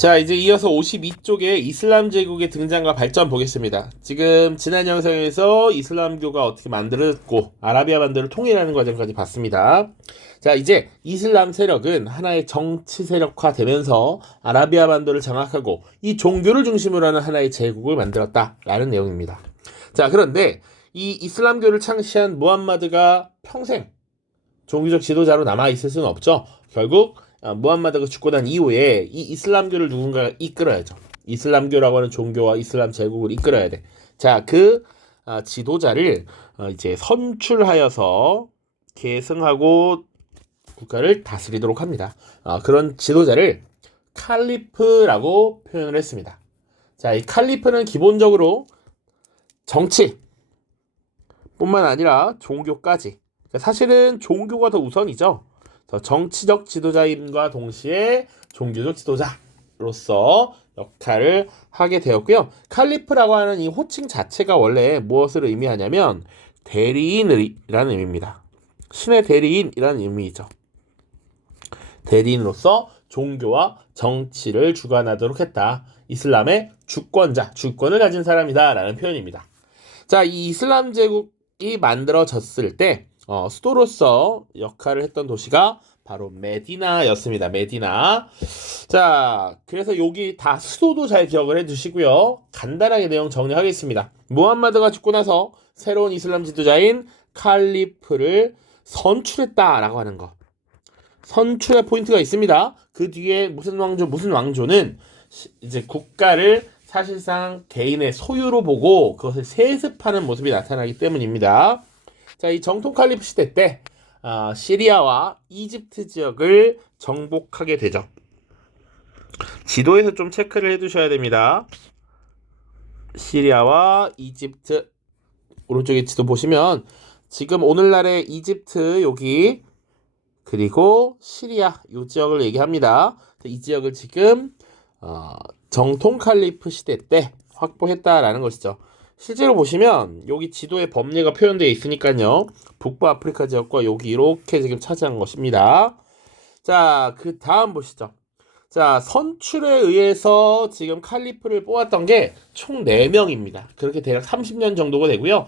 자, 이제 이어서 52쪽에 이슬람 제국의 등장과 발전 보겠습니다. 지금 지난 영상에서 이슬람교가 어떻게 만들어졌고 아라비아 반도를 통일하는 과정까지 봤습니다. 자, 이제 이슬람 세력은 하나의 정치 세력화 되면서 아라비아 반도를 장악하고 이 종교를 중심으로 하는 하나의 제국을 만들었다라는 내용입니다. 자, 그런데 이 이슬람교를 창시한 무함마드가 평생 종교적 지도자로 남아있을 수는 없죠. 결국 무함마드가 죽고 난 이후에 이 이슬람교를 누군가가 이끌어야죠. 이슬람교라고 하는 종교와 이슬람 제국을 이끌어야 돼. 자, 그 지도자를 이제 선출하여서 계승하고 국가를 다스리도록 합니다. 그런 지도자를 칼리프라고 표현을 했습니다. 자, 이 칼리프는 기본적으로 정치 뿐만 아니라 종교까지, 사실은 종교가 더 우선이죠. 정치적 지도자임과 동시에 종교적 지도자로서 역할을 하게 되었고요. 칼리프라고 하는 이 호칭 자체가 원래 무엇을 의미하냐면 대리인이라는 의미입니다. 신의 대리인이라는 의미이죠. 대리인으로서 종교와 정치를 주관하도록 했다. 이슬람의 주권자, 주권을 가진 사람이다 라는 표현입니다. 자, 이 이슬람 제국이 만들어졌을 때 수도로서 역할을 했던 도시가 바로 메디나였습니다. 메디나. 자, 그래서 여기 다 수도도 잘 기억을 해두시고요. 간단하게 내용 정리하겠습니다. 무함마드가 죽고 나서 새로운 이슬람 지도자인 칼리프를 선출했다라고 하는 것. 선출의 포인트가 있습니다. 그 뒤에 무슨 왕조는 이제 국가를 사실상 개인의 소유로 보고 그것을 세습하는 모습이 나타나기 때문입니다. 자, 이 정통 칼리프 시대 때 시리아와 이집트 지역을 정복하게 되죠. 지도에서 좀 체크를 해두셔야 됩니다. 시리아와 이집트, 오른쪽에 지도 보시면 지금 오늘날의 이집트 여기, 그리고 시리아 이 지역을 얘기합니다. 이 지역을 지금 정통 칼리프 시대 때 확보했다라는 것이죠. 실제로 보시면 여기 지도에 범례가 표현되어 있으니까요. 북부 아프리카 지역과 여기 이렇게 지금 차지한 것입니다. 자, 그 다음 보시죠. 자, 선출에 의해서 지금 칼리프를 뽑았던 게 총 4명입니다. 그렇게 대략 30년 정도가 되고요.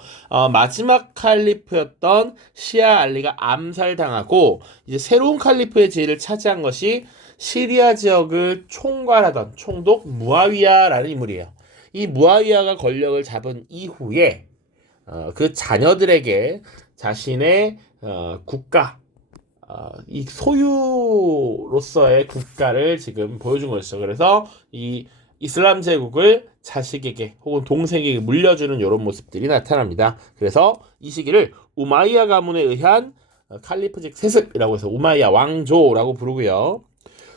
마지막 칼리프였던 시아 알리가 암살당하고 이제 새로운 칼리프의 지위를 차지한 것이 시리아 지역을 총괄하던 총독 무아위야라는 인물이에요. 이 무아위야가 권력을 잡은 이후에 그 자녀들에게 자신의 국가, 이 소유로서의 국가를 지금 보여준 것이죠. 그래서 이 이슬람 제국을 자식에게 혹은 동생에게 물려주는 이런 모습들이 나타납니다. 그래서 이 시기를 우마이야 가문에 의한 칼리프직 세습이라고 해서 우마이야 왕조라고 부르고요.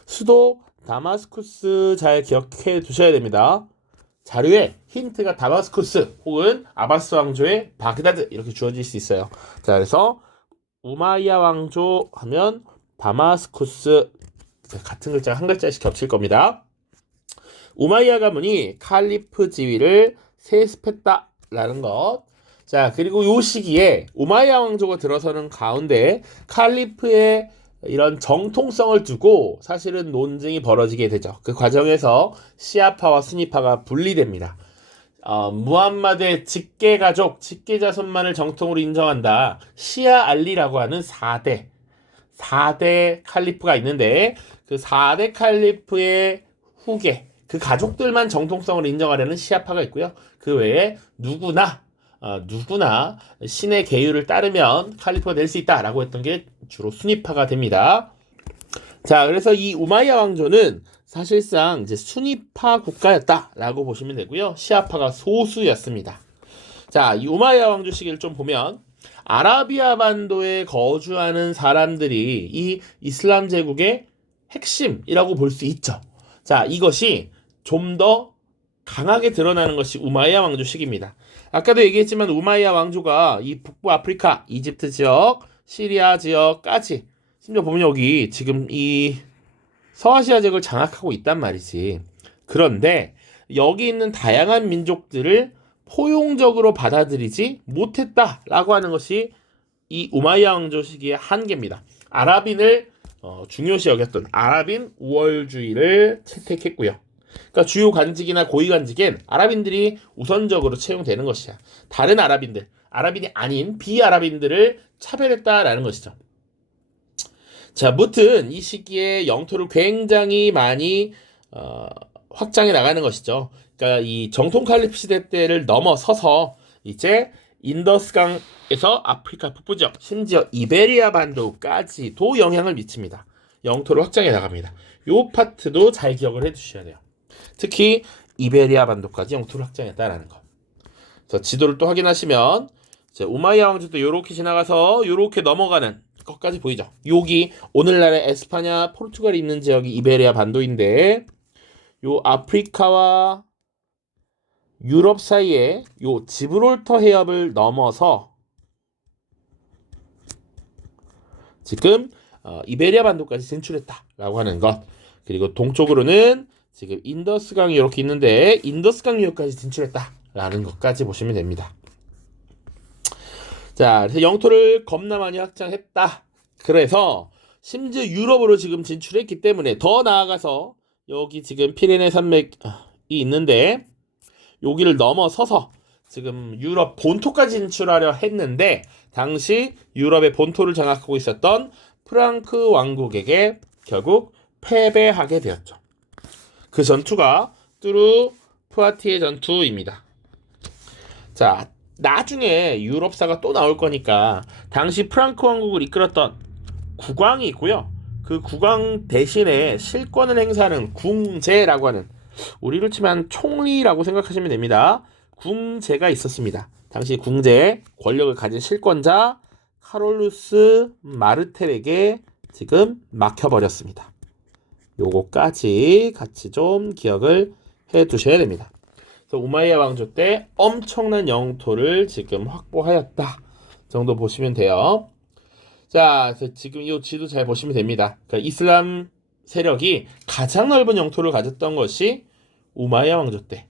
수도 다마스쿠스 잘 기억해 두셔야 됩니다. 자료에 힌트가 다마스쿠스 혹은 아바스 왕조의 바그다드 이렇게 주어질 수 있어요. 자, 그래서 우마이야 왕조 하면 다마스쿠스, 같은 글자가 한 글자씩 겹칠 겁니다. 우마이야 가문이 칼리프 지위를 세습했다라는 것. 자, 그리고 이 시기에 우마이야 왕조가 들어서는 가운데 칼리프의 이런 정통성을 두고 사실은 논쟁이 벌어지게 되죠. 그 과정에서 시아파와 수니파가 분리됩니다. 무함마드의 직계가족, 직계자손만을 정통으로 인정한다. 시아 알리라고 하는 4대 칼리프가 있는데 그 4대 칼리프의 후계, 그 가족들만 정통성을 인정하려는 시아파가 있고요. 그 외에 누구나 신의 계율을 따르면 칼리프가 될 수 있다라고 했던 게 주로 수니파가 됩니다. 자, 그래서 이 우마이야 왕조는 사실상 이제 수니파 국가였다라고 보시면 되고요. 시아파가 소수였습니다. 자, 이 우마이야 왕조 시기를 좀 보면 아라비아 반도에 거주하는 사람들이 이 이슬람 제국의 핵심이라고 볼 수 있죠. 자, 이것이 좀 더 강하게 드러나는 것이 우마이야 왕조 시기입니다. 아까도 얘기했지만 우마이야 왕조가 이 북부 아프리카, 이집트 지역, 시리아 지역까지, 심지어 보면 여기 지금 이 서아시아 지역을 장악하고 있단 말이지. 그런데 여기 있는 다양한 민족들을 포용적으로 받아들이지 못했다라고 하는 것이 이 우마이야 왕조 시기의 한계입니다. 아랍인을 중요시 여겼던 아랍인 우월주의를 채택했고요. 그러니까 주요 관직이나 고위 관직엔 아랍인들이 우선적으로 채용되는 것이야. 다른 아랍인들, 아랍인이 아닌 비아랍인들을 차별했다라는 것이죠. 자, 무튼 이 시기에 영토를 굉장히 많이 확장해 나가는 것이죠. 그러니까 이 정통 칼리프 시대 때를 넘어서서 이제 인더스강에서 아프리카 북부 지역, 심지어 이베리아 반도까지도 영향을 미칩니다. 영토를 확장해 나갑니다. 요 파트도 잘 기억을 해주셔야 돼요. 특히 이베리아 반도까지 영토를 확장했다라는 거. 그래서 지도를 또 확인하시면 이제 우마이야 왕조도 요렇게 지나가서 요렇게 넘어가는 것까지 보이죠. 여기 오늘날의 에스파냐, 포르투갈이 있는 지역이 이베리아 반도인데 요 아프리카와 유럽 사이에 요 지브롤터 해협을 넘어서 지금 이베리아 반도까지 진출했다라고 하는 것. 그리고 동쪽으로는 지금 인더스강이 이렇게 있는데 인더스강 유역까지 진출했다라는 것까지 보시면 됩니다. 자, 그래서 영토를 겁나 많이 확장했다. 그래서 심지어 유럽으로 지금 진출했기 때문에 더 나아가서 여기 지금 피레네 산맥이 있는데 여기를 넘어서서 지금 유럽 본토까지 진출하려 했는데 당시 유럽의 본토를 장악하고 있었던 프랑크 왕국에게 결국 패배하게 되었죠. 그 전투가 뚜르 푸아티에 전투입니다. 자, 나중에 유럽사가 또 나올 거니까 당시 프랑크 왕국을 이끌었던 국왕이 있고요. 그 국왕 대신에 실권을 행사하는 궁제라고 하는, 우리로 치면 총리라고 생각하시면 됩니다. 궁제가 있었습니다. 당시 궁제 권력을 가진 실권자 카롤루스 마르텔에게 지금 막혀버렸습니다. 요거까지 같이 좀 기억을 해 두셔야 됩니다. 그래서 우마이야 왕조 때 엄청난 영토를 지금 확보하였다 정도 보시면 돼요. 자, 그래서 지금 이 지도 잘 보시면 됩니다. 그러니까 이슬람 세력이 가장 넓은 영토를 가졌던 것이 우마이야 왕조 때.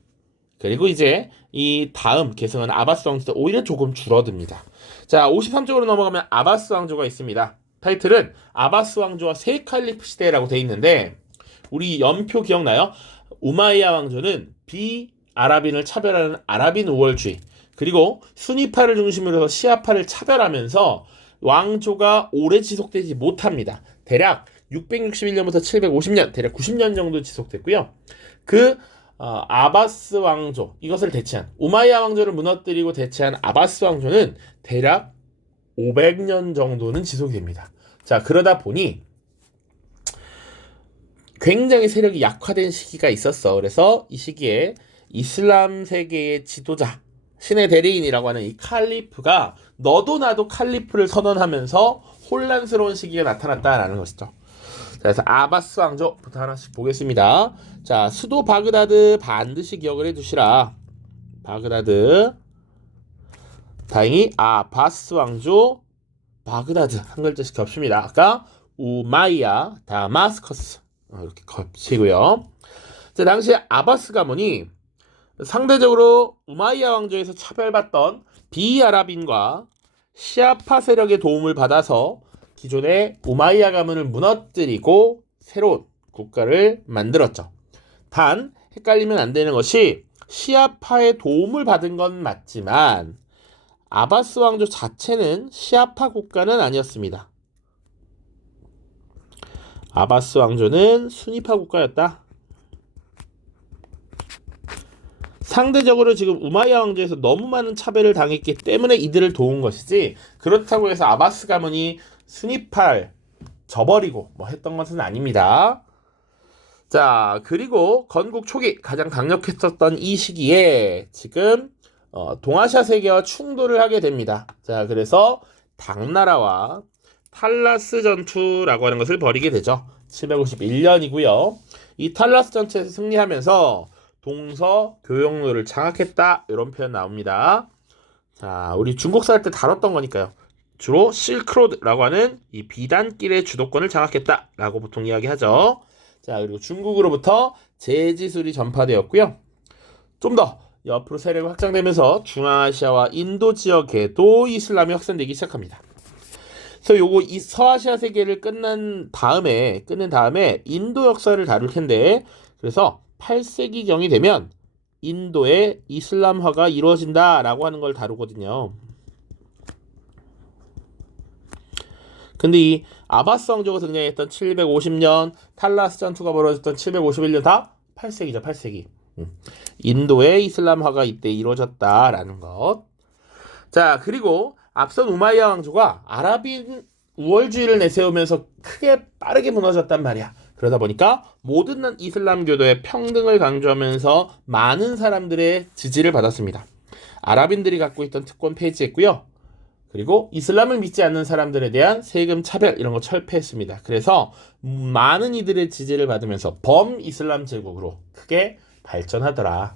그리고 이제 이 다음 계승한 아바스 왕조 때 오히려 조금 줄어듭니다. 자, 53쪽으로 넘어가면 아바스 왕조가 있습니다. 타이틀은 아바스 왕조와 새 칼리프 시대라고 돼 있는데 우리 연표 기억나요? 우마이야 왕조는 비아랍인을 차별하는 아랍인 우월주의, 그리고 수니파를 중심으로 해서 시아파를 차별하면서 왕조가 오래 지속되지 못합니다. 대략 661년부터 750년, 대략 90년 정도 지속됐고요. 그 아바스 왕조, 이것을 대체한 우마이야 왕조를 무너뜨리고 대체한 아바스 왕조는 대략 500년 정도는 지속이 됩니다. 자, 그러다 보니 굉장히 세력이 약화된 시기가 있었어. 그래서 이 시기에 이슬람 세계의 지도자, 신의 대리인이라고 하는 이 칼리프가 너도 나도 칼리프를 선언하면서 혼란스러운 시기가 나타났다라는 것이죠. 자, 그래서 아바스 왕조부터 하나씩 보겠습니다. 자, 수도 바그다드 반드시 기억을 해두시라. 바그다드. 다행히 아바스 왕조 바그다드 한 글자씩 겹칩니다. 아까 우마이야 다마스커스 이렇게 겹치고요. 자, 당시 아바스 가문이 상대적으로 우마이야 왕조에서 차별받던 비아랍인과 시아파 세력의 도움을 받아서 기존의 우마이야 가문을 무너뜨리고 새로운 국가를 만들었죠. 단 헷갈리면 안 되는 것이 시아파의 도움을 받은 건 맞지만 아바스 왕조 자체는 시아파 국가는 아니었습니다. 아바스 왕조는 수니파 국가였다. 상대적으로 지금 우마이야 왕조에서 너무 많은 차별을 당했기 때문에 이들을 도운 것이지, 그렇다고 해서 아바스 가문이 수니파를 저버리고 뭐 했던 것은 아닙니다. 자, 그리고 건국 초기 가장 강력했었던 이 시기에 지금 동아시아 세계와 충돌을 하게 됩니다. 자, 그래서 당나라와 탈라스 전투라고 하는 것을 벌이게 되죠. 751년이고요. 이 탈라스 전투에서 승리하면서 동서 교역로를 장악했다, 이런 표현 나옵니다. 자, 우리 중국사 할 때 다뤘던 거니까요. 주로 실크로드라고 하는 이 비단길의 주도권을 장악했다라고 보통 이야기하죠. 자, 그리고 중국으로부터 제지술이 전파되었고요. 좀 더 옆으로 세력이 확장되면서 중앙아시아와 인도 지역에도 이슬람이 확산되기 시작합니다. 그래서 요거 이 서아시아 세계를 끝낸 다음에 인도 역사를 다룰 텐데, 그래서 8세기경이 되면 인도의 이슬람화가 이루어진다라고 하는 걸 다루거든요. 근데 이 아바스 왕조가 등장했던 750년, 탈라스 전투가 벌어졌던 751년 다 8세기죠, 8세기. 인도의 이슬람화가 이때 이루어졌다라는 것. 자, 그리고 앞선 우마이야 왕조가 아랍인 우월주의를 내세우면서 크게 빠르게 무너졌단 말이야. 그러다 보니까 모든 이슬람교도의 평등을 강조하면서 많은 사람들의 지지를 받았습니다. 아랍인들이 갖고 있던 특권 폐지했고요. 그리고 이슬람을 믿지 않는 사람들에 대한 세금 차별 이런 거 철폐했습니다. 그래서 많은 이들의 지지를 받으면서 범이슬람 제국으로 크게 발전하더라.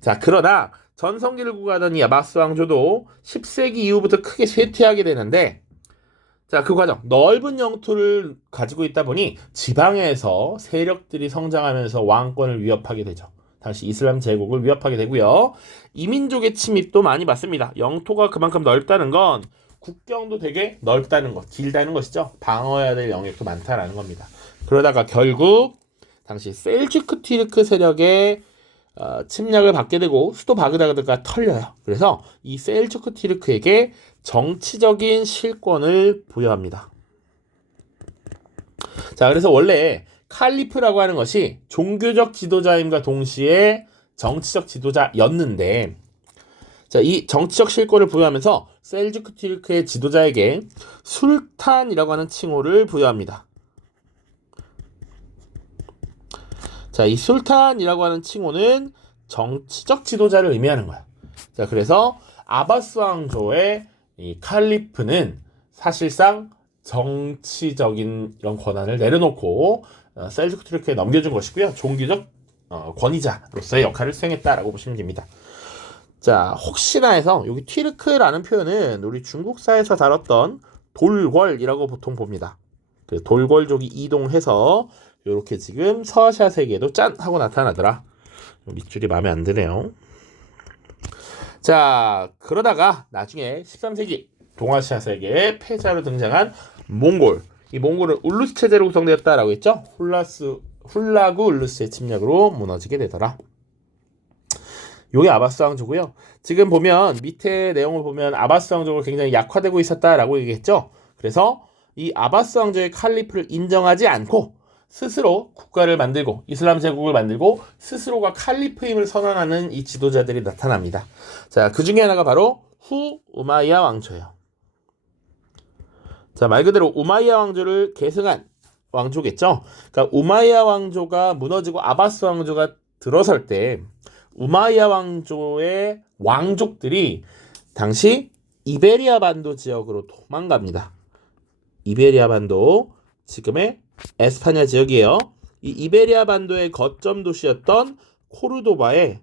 자, 그러나 전성기를 구가하던 이 아바스 왕조도 10세기 이후부터 크게 쇠퇴하게 되는데, 자, 그 과정 넓은 영토를 가지고 있다 보니 지방에서 세력들이 성장하면서 왕권을 위협하게 되죠. 당시 이슬람 제국을 위협하게 되고요. 이민족의 침입도 많이 받습니다. 영토가 그만큼 넓다는 건 국경도 되게 넓다는 것, 길다는 것이죠. 방어해야 될 영역도 많다라는 겁니다. 그러다가 결국 당시 셀주크 티르크 세력의 침략을 받게 되고 수도 바그다드가 털려요. 그래서 이 셀주크 티르크에게 정치적인 실권을 부여합니다. 자, 그래서 원래 칼리프라고 하는 것이 종교적 지도자임과 동시에 정치적 지도자였는데, 자, 이 정치적 실권을 부여하면서 셀주크 티르크의 지도자에게 술탄이라고 하는 칭호를 부여합니다. 자, 이 술탄이라고 하는 칭호는 정치적 지도자를 의미하는 거야. 자, 그래서 아바스 왕조의 이 칼리프는 사실상 정치적인 이런 권한을 내려놓고 셀주크 티르크에 넘겨준 것이고요. 종교적 권위자로서의 역할을 수행했다라고 보시면 됩니다. 자, 혹시나 해서 여기 티르크라는 표현은 우리 중국사에서 다뤘던 돌궐이라고 보통 봅니다. 그 돌궐족이 이동해서 이렇게 지금 서아시아 세계에도 짠 하고 나타나더라. 밑줄이 마음에 안 드네요. 자, 그러다가 나중에 13세기 동아시아 세계의 패자로 등장한 몽골. 이 몽골은 울루스 체제로 구성되었다라고 했죠. 훌라구 울루스의 침략으로 무너지게 되더라. 요게 아바스 왕조고요. 지금 보면 밑에 내용을 보면 아바스 왕조가 굉장히 약화되고 있었다라고 얘기했죠. 그래서 이 아바스 왕조의 칼리프를 인정하지 않고 스스로 국가를 만들고 이슬람 제국을 만들고 스스로가 칼리프임을 선언하는 이 지도자들이 나타납니다. 자, 그 중에 하나가 바로 후 우마이야 왕조예요. 자, 말 그대로 우마이야 왕조를 계승한 왕조겠죠. 그러니까 우마이야 왕조가 무너지고 아바스 왕조가 들어설 때 우마이야 왕조의 왕족들이 당시 이베리아 반도 지역으로 도망갑니다. 이베리아 반도, 지금의 에스파냐 지역이에요. 이 이베리아 반도의 거점 도시였던 코르도바에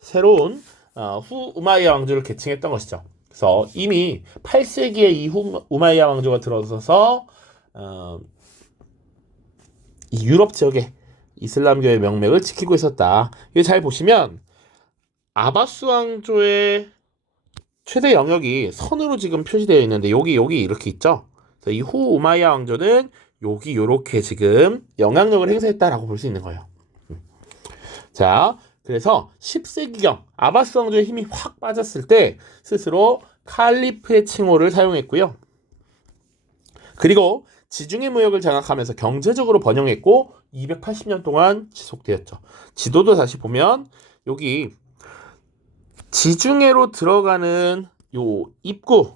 새로운 후 우마이야 왕조를 계층했던 것이죠. 그래서 이미 8세기에 이 후 우마이야 왕조가 들어서서 이 유럽 지역에 이슬람교의 명맥을 지키고 있었다. 이거 잘 보시면 아바스 왕조의 최대 영역이 선으로 지금 표시되어 있는데 여기 이렇게 있죠. 그래서 이 후 우마이야 왕조는 여기 요렇게 지금 영향력을 행사했다라고 볼 수 있는 거예요. 자, 그래서 10세기경 아바스 왕조의 힘이 확 빠졌을 때 스스로 칼리프의 칭호를 사용했고요. 그리고 지중해 무역을 장악하면서 경제적으로 번영했고 280년 동안 지속되었죠. 지도도 다시 보면 여기 지중해로 들어가는 요 입구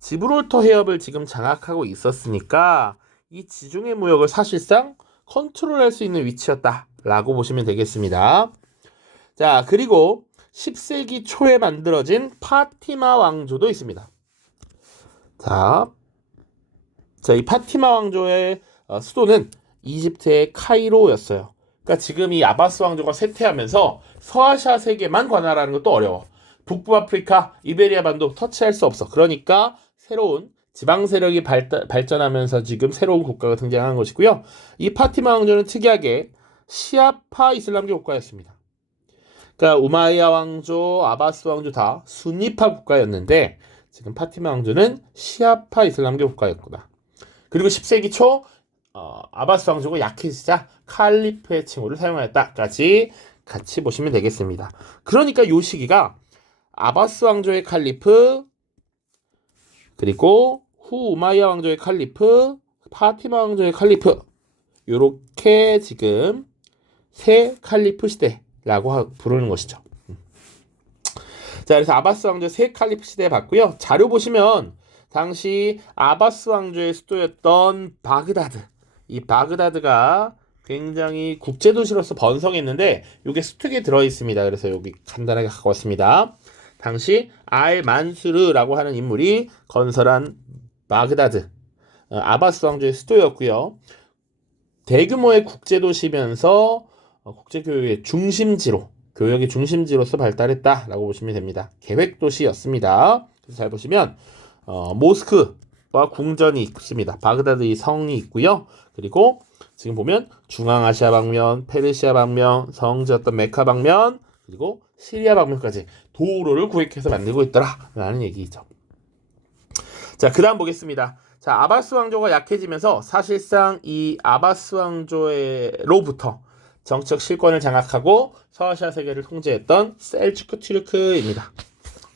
지브롤터 해협을 지금 장악하고 있었으니까 이 지중해 무역을 사실상 컨트롤할 수 있는 위치였다라고 보시면 되겠습니다. 자, 그리고 10세기 초에 만들어진 파티마 왕조도 있습니다. 자, 이 파티마 왕조의 수도는 이집트의 카이로였어요. 그러니까 지금 이 아바스 왕조가 쇠퇴하면서 서아시아 세계만 관할하는 것도 어려워. 북부 아프리카, 이베리아 반도 터치할 수 없어. 그러니까 새로운 지방 세력이 발전하면서 지금 새로운 국가가 등장한 것이고요. 이 파티마 왕조는 특이하게 시아파 이슬람교 국가였습니다. 그러니까 우마이야 왕조, 아바스 왕조 다 순니파 국가였는데 지금 파티마 왕조는 시아파 이슬람교 국가였구나. 그리고 10세기 초 아바스 왕조가 약해지자 칼리프의 칭호를 사용하였다까지 같이 보시면 되겠습니다. 그러니까 요 시기가 아바스 왕조의 칼리프, 그리고 후 우마이야 왕조의 칼리프, 파티마 왕조의 칼리프, 요렇게 지금 세 칼리프 시대라고 부르는 것이죠. 자, 그래서 아바스 왕조 세 칼리프 시대 봤고요. 자료 보시면 당시 아바스 왕조의 수도였던 바그다드, 이 바그다드가 굉장히 국제도시로서 번성했는데 이게 수특에 들어있습니다. 그래서 여기 간단하게 갖고 왔습니다. 당시 알-만수르라고 하는 인물이 건설한 바그다드, 아바스 왕조의 수도였고요. 대규모의 국제도시면서 국제교역의 중심지로, 교역의 중심지로서 발달했다라고 보시면 됩니다. 계획도시였습니다. 그래서 잘 보시면 모스크와 궁전이 있습니다. 바그다드의 성이 있고요. 그리고 지금 보면 중앙아시아 방면, 페르시아 방면, 성지였던 메카 방면, 그리고 시리아 방면까지 도로를 구획해서 만들고 있더라라는 얘기죠. 자, 그 다음 보겠습니다. 자, 아바스 왕조가 약해지면서 사실상 이 아바스 왕조로부터 정치적 실권을 장악하고 서아시아 세계를 통제했던 셀주크 튀르크입니다.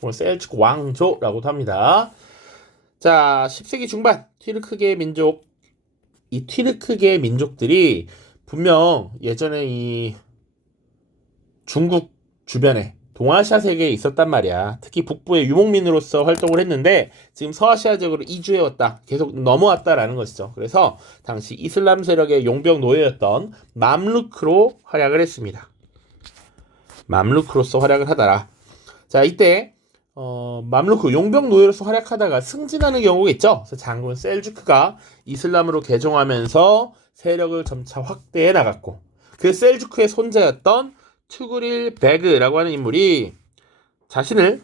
오늘 셀주크 왕조라고도 합니다. 자, 10세기 중반 튀르크계 민족들이 분명 예전에 이 중국 주변에 동아시아 세계에 있었단 말이야. 특히 북부의 유목민으로서 활동을 했는데 지금 서아시아 지역으로 이주해왔다. 계속 넘어왔다라는 것이죠. 그래서 당시 이슬람 세력의 용병 노예였던 맘루크로 활약을 했습니다. 맘루크로서 활약을 하다라. 자, 이때 맘루크 용병 노예로서 활약하다가 승진하는 경우가 있죠. 그래서 장군 셀주크가 이슬람으로 개종하면서 세력을 점차 확대해 나갔고, 그 셀주크의 손자였던 투그릴 베그라고 하는 인물이 자신을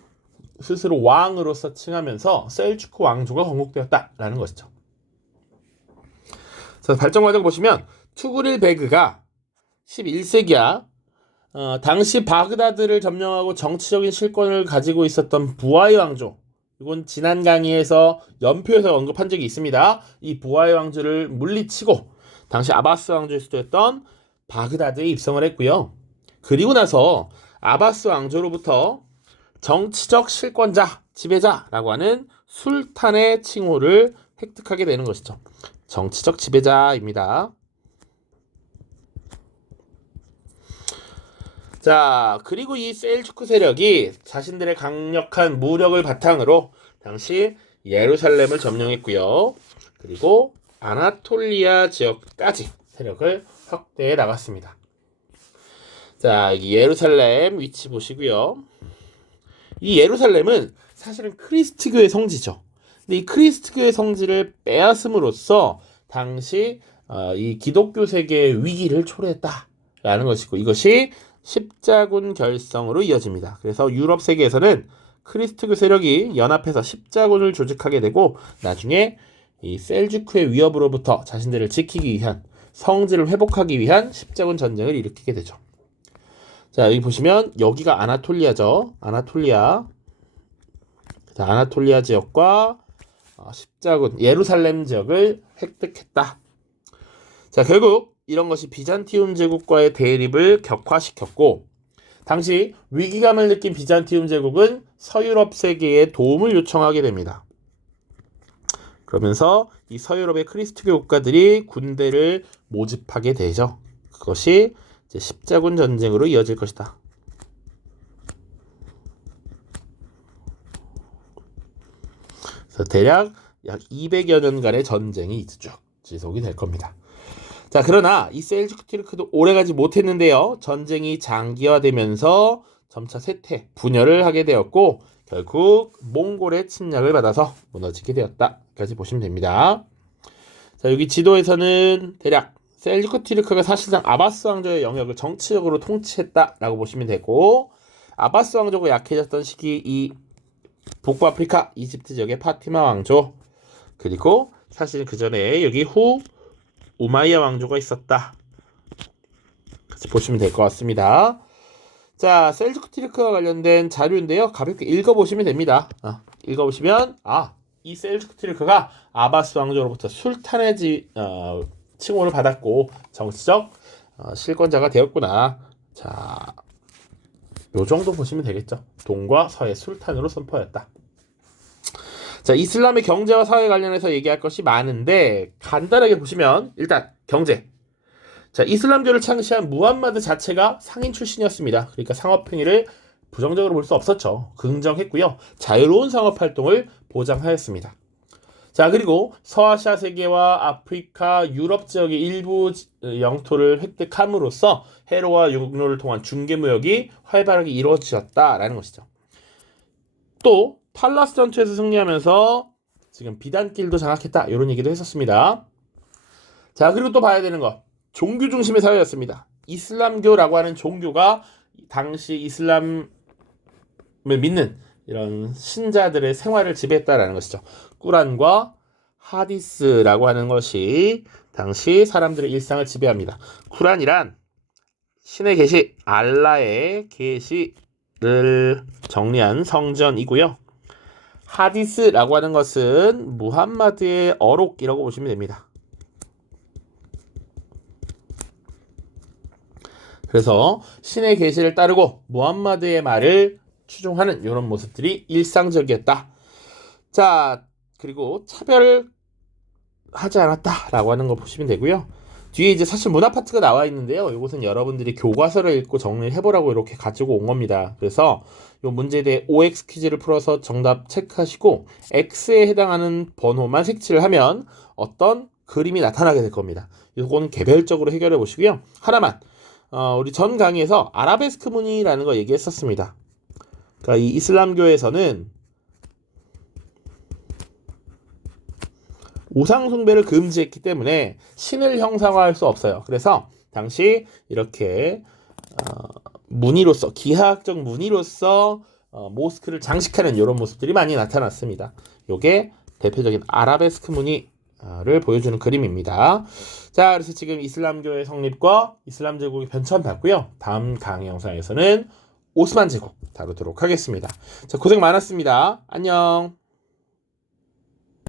스스로 왕으로서 칭하면서 셀주크 왕조가 건국되었다라는 것이죠. 자, 발전 과정 보시면 투그릴 베그가 11세기야 당시 바그다드를 점령하고 정치적인 실권을 가지고 있었던 부하이 왕조, 이건 지난 강의에서 연표에서 언급한 적이 있습니다. 이 부하이 왕조를 물리치고 당시 아바스 왕조의 수도였던 바그다드에 입성을 했고요. 그리고 나서 아바스 왕조로부터 정치적 실권자, 지배자라고 하는 술탄의 칭호를 획득하게 되는 것이죠. 정치적 지배자입니다. 자, 그리고 이 셀주크 세력이 자신들의 강력한 무력을 바탕으로 당시 예루살렘을 점령했고요. 그리고 아나톨리아 지역까지 세력을 확대해 나갔습니다. 자, 여기 예루살렘 위치 보시고요. 이 예루살렘은 사실은 크리스트교의 성지죠. 근데 이 크리스트교의 성지를 빼앗음으로써 당시 이 기독교 세계의 위기를 초래했다라는 것이고, 이것이 십자군 결성으로 이어집니다. 그래서 유럽 세계에서는 크리스트교 세력이 연합해서 십자군을 조직하게 되고, 나중에 이 셀주크의 위협으로부터 자신들을 지키기 위한, 성지를 회복하기 위한 십자군 전쟁을 일으키게 되죠. 자, 여기 보시면 여기가 아나톨리아죠. 아나톨리아. 자, 아나톨리아 지역과 십자군 예루살렘 지역을 획득했다. 자, 결국 이런 것이 비잔티움 제국과의 대립을 격화시켰고, 당시 위기감을 느낀 비잔티움 제국은 서유럽 세계에 도움을 요청하게 됩니다. 그러면서 이 서유럽의 크리스트교 국가들이 군대를 모집하게 되죠. 그것이 이제 십자군 전쟁으로 이어질 것이다. 그래서 대략 약 200여 년간의 전쟁이 쭉 지속이 될 겁니다. 자, 그러나 이 셀주크 튀르크도 오래가지 못했는데요. 전쟁이 장기화되면서 점차 쇠퇴, 분열을 하게 되었고, 결국 몽골의 침략을 받아서 무너지게 되었다까지 보시면 됩니다. 자, 여기 지도에서는 대략 셀주크 튀르크가 사실상 아바스 왕조의 영역을 정치적으로 통치했다라고 보시면 되고, 아바스 왕조가 약해졌던 시기 이 북부아프리카 이집트 지역의 파티마 왕조, 그리고 사실 그 전에 여기 후 우마이야 왕조가 있었다. 같이 보시면 될 것 같습니다. 자, 셀주크 튀르크와 관련된 자료인데요. 가볍게 읽어보시면 됩니다. 읽어보시면 이 셀주크 튀르크가 아바스 왕조로부터 술탄의 칭호를 받았고, 정치적 실권자가 되었구나. 자, 요 정도 보시면 되겠죠. 동과 서의 술탄으로 선포하였다. 자, 이슬람의 경제와 사회 관련해서 얘기할 것이 많은데 간단하게 보시면 일단 경제. 자, 이슬람교를 창시한 무함마드 자체가 상인 출신이었습니다. 그러니까 상업행위를 부정적으로 볼 수 없었죠. 긍정했고요. 자유로운 상업활동을 보장하였습니다. 자, 그리고 서아시아 세계와 아프리카, 유럽 지역의 일부 영토를 획득함으로써 해로와 육로를 통한 중개무역이 활발하게 이루어졌다라는 것이죠. 또 탈라스 전투에서 승리하면서 지금 비단길도 장악했다 이런 얘기도 했었습니다. 자, 그리고 또 봐야 되는 거 종교 중심의 사회였습니다. 이슬람교라고 하는 종교가 당시 이슬람을 믿는 이런 신자들의 생활을 지배했다라는 것이죠. 꾸란과 하디스라고 하는 것이 당시 사람들의 일상을 지배합니다. 쿠란이란 신의 계시, 알라의 계시를 정리한 성전이고요. 하디스라고 하는 것은 무함마드의 어록이라고 보시면 됩니다. 그래서 신의 계시를 따르고 무함마드의 말을 추종하는 이런 모습들이 일상적이었다. 자, 그리고 차별하지 않았다라고 하는 걸 보시면 되고요. 뒤에 이제 사실 문화 파트가 나와 있는데요. 이것은 여러분들이 교과서를 읽고 정리를 해보라고 이렇게 가지고 온 겁니다. 그래서 이 문제에 대해 OX 퀴즈를 풀어서 정답 체크하시고 X에 해당하는 번호만 색칠을 하면 어떤 그림이 나타나게 될 겁니다. 이거는 개별적으로 해결해 보시고요. 하나만 우리 전 강의에서 아라베스크 무늬라는 거 얘기했었습니다. 그러니까 이 이슬람교에서는 우상 숭배를 금지했기 때문에 신을 형상화할 수 없어요. 그래서 당시 이렇게 무늬로서 기하학적 무늬로서 모스크를 장식하는 이런 모습들이 많이 나타났습니다. 이게 대표적인 아라베스크 무늬를 보여주는 그림입니다. 자, 그래서 지금 이슬람교의 성립과 이슬람 제국이 변천받고요. 다음 강의 영상에서는 오스만 제국 다루도록 하겠습니다. 자, 고생 많았습니다. 안녕.